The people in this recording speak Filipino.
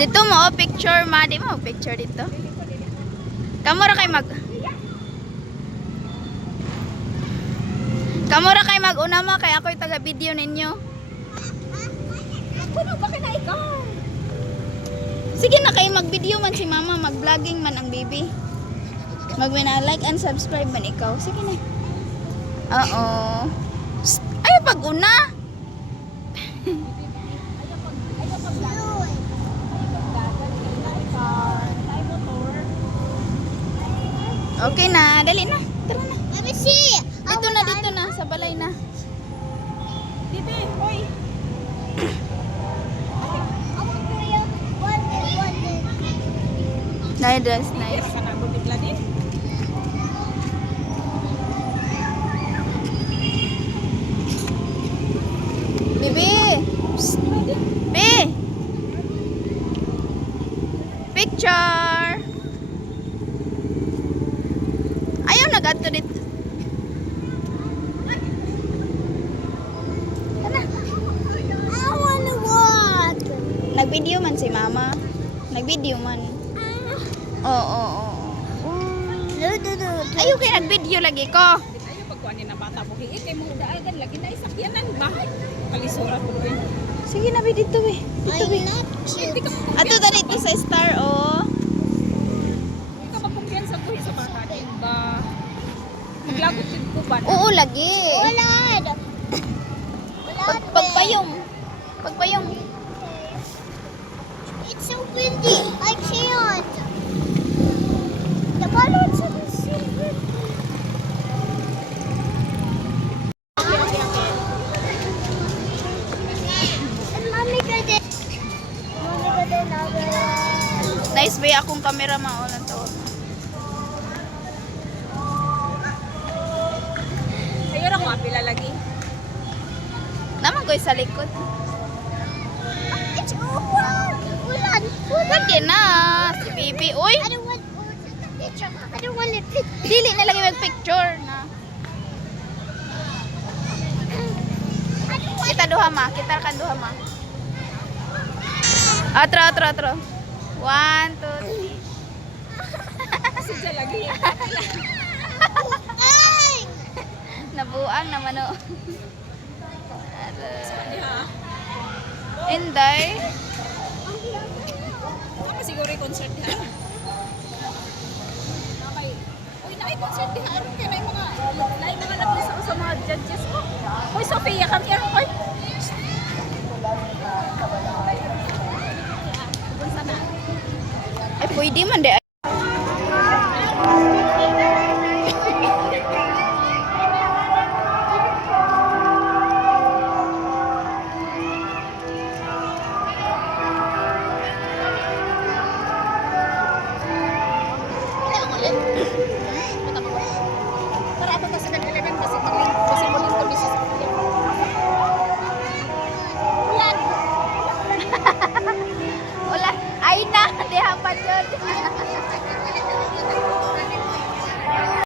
Dito mo, picture ma. Di mo, picture dito. Kamura kay Kamura kay mag-una ma. Kaya ako'y taga-video ninyo. Ano ba na ikaw? Sige na kayo mag-video man si mama. Mag-vlogging man ang baby. Mag-like and subscribe man ikaw. Sige na. Oo. Ay, pag-una. Okay na. Dali na. Tara na. Let me see. Dito na. Sa balay na. Dito, oy. Nice. Nice. Bibi. Psst. Bi. Picture. Ayaw nag-ato dito. I wanna walk. Nag-video man si mama. Nag-video man. Oo. Ayaw kayo nag-video lagi ko. Ayaw pagkuhan niya ng bata mo. Kay mga daagan lagi na isakyanan ba? Kalisura po rin. Sige na, Bi. Dito, Bi. Dito, Bi. Ato na dito sa star, oh. Hindi ka magkumpiyansa ko sa bata din ba? Maglagot din ko ba? Oo, lagi. Walad. Pagpayong. It's so windy. I can't. The balloons are so windy. And mommy got it. Nice, Bi. Akong camera maulan to. Ayaw ako apila lagi. Naman ko sa likod. It's ulan. Lagi na. Si Bibi. Uy. I don't want a picture. I don't want a picture. Dili na lagi mag-picture na. Kita duha ma. Kita kan duha ma. Atro. 1, 2, 3. Sadya lagi. Ay! Nabuang naman o. Kanya. Inday. Ako siguro yung concert niya. Uy, na-concert niya. Ano kaya na yung mga labis ako sa mga judges ko. Uy, Sophia, come here. Uy. Punsa na. Ay, pwede man de